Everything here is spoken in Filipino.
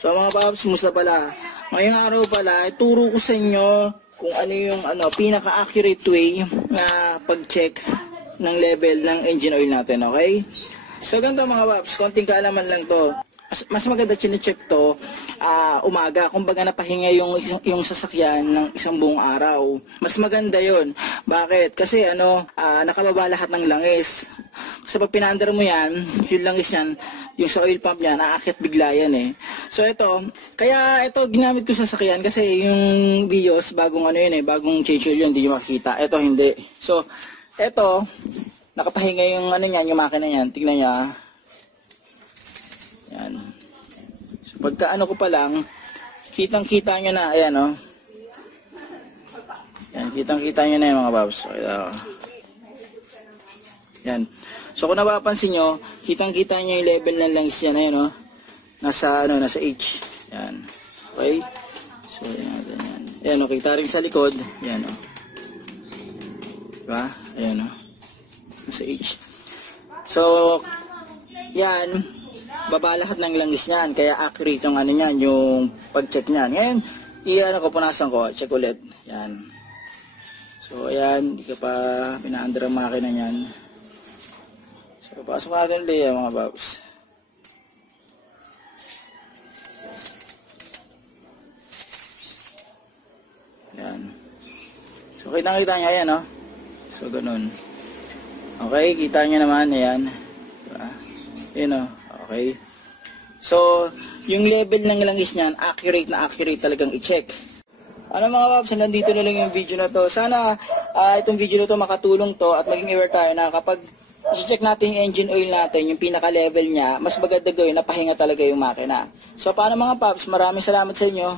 So mga paps, musta pala? Ngayong araw pala, ituro ko sa inyo kung ano yung pinaka-accurate way na pag-check ng level ng engine oil natin, okay? So ganito mga paps, konting kaalaman lang to. Mas maganda chine-check to umaga, kumbaga napahinga yung sasakyan ng isang buong araw. Mas maganda yon. Bakit? Kasi nakababa lahat ng langis. Kasi pag pinaandar mo yan, yung langis yan, yung sa oil pump niya, naaakit bigla yan eh. So kaya ito ginamit ko sa sasakyan kasi yung videos, bagong bagong change oil yun, hindi nyo makikita. Ito hindi. So, ito, nakapahinga yung yung makina niyan. Tignan niya. Yan. So, pagka ko pa lang, kitang-kita nyo na, ayan o. Yan, kitang-kita nyo na yung mga babs. So, yan. So, kung napapansin nyo, kitang-kita nyo yung level ng langis yan, ayan o. Nasa H. Yan. Okay? So, yan. Ayan o, kita rin sa likod. Yan o. Diba? Ayan o. Nasa H. So, yan. Baba lahat ng langis niyan, kaya accurate yung niyan, yung pag-check niyan. Ngayon, punasan ko, check ulit. Yan. So, ayan, hindi ka pa pinaandar ang makina niyan. So, pasok natin ulit yan, mga babs. Yan. So, kitang-kita niya, ayan, no? So, ganun. Okay, kita niya naman, ayan. Diba? Ayan, no? Okay. So, yung level ng langis niyan, accurate na accurate talagang i-check. Mga paps, hanggang dito na lang yung video na to. Sana itong video na to makatulong to at maging aware tayo na kapag i-check natin yung engine oil natin, yung pinaka-level niya, mas maganda gawin na pahinga talaga yung makina. So, paano mga paps, maraming salamat sa inyo.